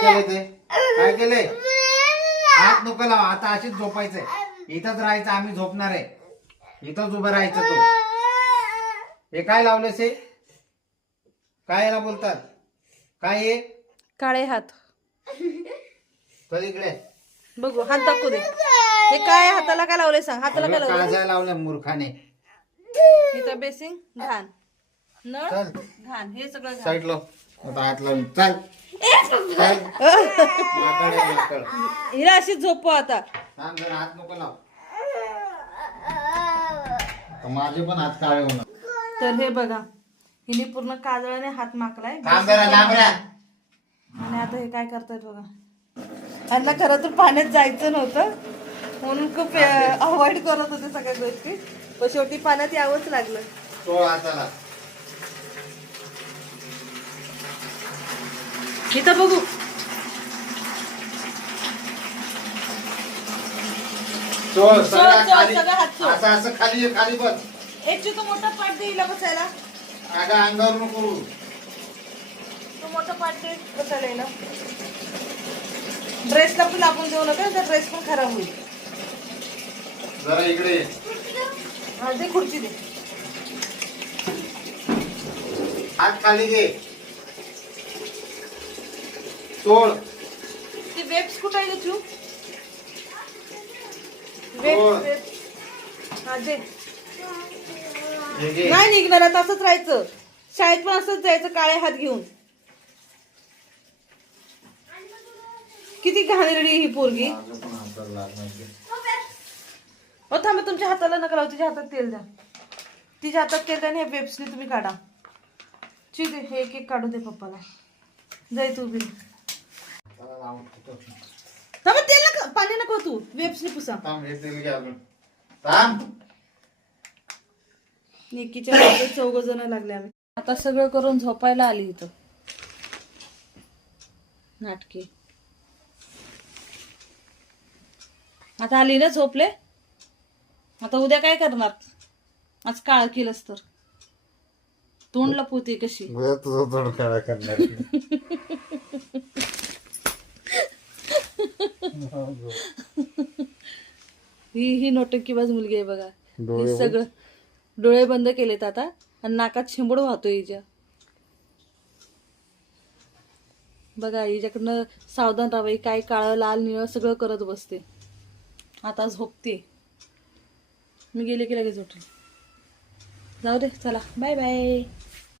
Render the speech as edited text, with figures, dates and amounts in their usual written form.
केलंय ते? काय केलंय? हात नको लाव, आता अशीच झोपायचंय. इथंच राहायचं, आम्ही झोपणार आहे. इथंच उभं राहायचं तू. हे काय लावलंस हे? काय याला बोलतात? काय हे? काळे हात. चल इकडे बघू हात दाखवू दे. हे काय हाताला काय लावलंय सांग. हाताला काय लावलंय? काळजाला लावल्या मूर्खाने. इथं बेसिंग घाण, नळ चल घाण, हे सगळं घाण. साईड लाव. आता हात लावून चल. चल. माकड आहे, माकड. हिला अशीच झोपव आता. थांब जरा, हात नको लाव. आता माझे पण हात काळे होणार. तर हे बघा, हिने पूर्ण काजळाने हात माकलाय थांब जरा, लांब राहा. आणि आता हे काय करतायत बघा. यांना खरं तर पाण्यात जायचं नव्हतं म्हणून खूप अवॉइड करत होते सगळ्या गोष्टी, पण शेवटी पाण्यात यावंच लागलं. तो हाताला इथं बघू. चोळ, चोळ, खाली. सगळं हात चोळ. असं असं खाली खाली बस. एक तो मोठा पाठ दे हिला बसायला. अगं अंगावर नको. तो मोठा पाठ दे बसायला हिला. ड्रेसला पण लागून देऊ नका, तर ड्रेस पण खराब होईल. जरा इकडे ये. हा दे, खुर्ची दे. हात खाली घे. चोळ. ती वेब्स कुठे आहे तू? चोळ. वेब्स हा दे. हे घे. नाही निघणार आता, असंच राहायचं. शाळेत पण असंच जायचं काळे हात घेऊन. किती घाणेरडी ही पोरगी. माझं पण हाताला लागणार ते. ओ थांबा, तुमच्या हाताला नका लावू. तिच्या हातात तेल द्या. तिच्या हातात तेल द्या आणि हे वेब्सने तुम्ही काढा. ठीक आहे, हे एक एक काढू दे पप्पाला. जाय तू बी. हाताला लावून ठेवतो. थांबा, तेल नका, पाणी नको तू. वेब्सने पुसा. थांब, हे तेल घे अजून. थांब. एकीच्या मागे 4 जण लागले आम्ही. आता सगळं करून झोपायला आली इथं. नाटकी. आता आली ना, झोपले. आता उद्या काय करणार? आज काळ केलंस तर तोंड लपवते कशी. तुझं तोंड काळा करणार. ही नोटंकीबाज मुलगी आहे बघा. ही सगळं डोळे बंद केलेत आता आणि नाकात शिंबूड वाहतोय हिच्या. बघा, हिच्याकडनं सावधान राहावं. काय काळं लाल निळं सगळं करत बसते. आता झोपते. मी गेले की लगेच उठेल. जाऊ दे, चला बाय बाय.